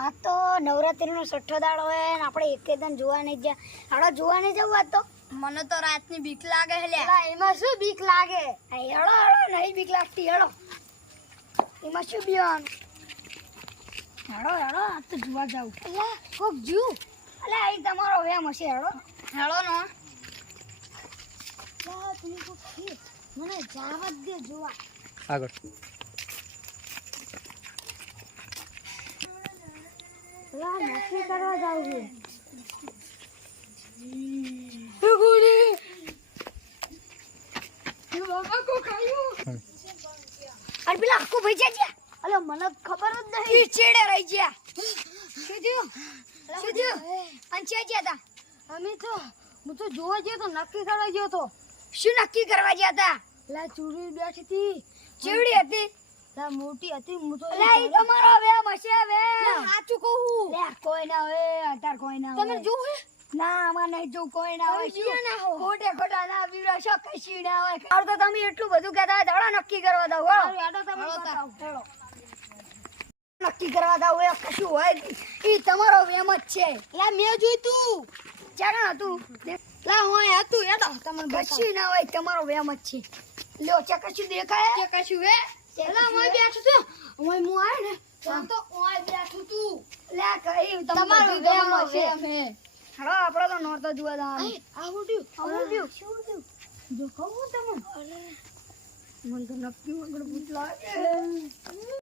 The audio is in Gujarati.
આ તો નવરાત્રીનો છઠ્ઠો દાડો હોય ને આપણે એકેદન જોવા નહીં ગયા. હાડો જોવા નહીં જવું. આ તો મને તો રાતની બીક લાગે છે લે. એમાં શું બીક લાગે? હેડો હેડો, નહીં બીક લાગતી. હેડો, એમાં શું બીવાનું? હેડો હેડો, આ તો જોવા જાવ. અલ્યા કોક જુ. અલ્યા અહીં તમારો વેમ હશે. હેડો હેળો નો તમે કોક છે, મને જાવા જ દે જોવા. આગળ નક્કી કરવા જાવ છે. અરે પેલા આખો ભાઈ જ્યાં અલે મને ખબર જ નહીં. ચેડે રહી ગયા. શું થયું? શું થયું? અંચે ગયા હતા અમે તો. હું તો જોવા ગયો તો, નક્કી કરવા ગયો તો. શું નક્કી કરવા ગયા હતા? લા ચૂડી બેઠી હતી. ચેવડી હતી? લા મોટી હતી. હું તો લે ઈ તમારો વેમ હશે વેમ. સાચું કહું. લે કોઈ ના હોય, અતાર કોઈ ના હોય. તમે જોવું હે? ના આમાં નહીં જોવું, કોઈ ના હોય. તમે બીયા ના હો. ખોટે ખોટા ના બીવડા શો કશી ના હોય. હાલ તો તમે એટલું બધું કહેતા હોય દડા નક્કી કરવા દો. હો હેડો તમે હેડો બતાવો. હેડો. નક્કી કરવા દો. એ કશું હોય નહીં. ઈ તમારો વેમ જ છે. લા મેં જોયું તું. ચાણ હતું. લા હું હતું. હેડો તમને બતાવો. કશું ના હોય, તમારો વેમ જ છે. લ્યો ચા કશું દેખાય? કે કશું હે? લા હું બેઠું છું. હું આવ્યો ને તો હું બેઠું તું. લે કઈ તમારો વેમ હશે. હાલો આપણે તો નોરતો જોવા જવાનું. આ ઉડ્યું. આ ઉડ્યું. શું ઉડ્યું? જો કહું તમને. મને તો નક્કી વગર ભૂત લાગે.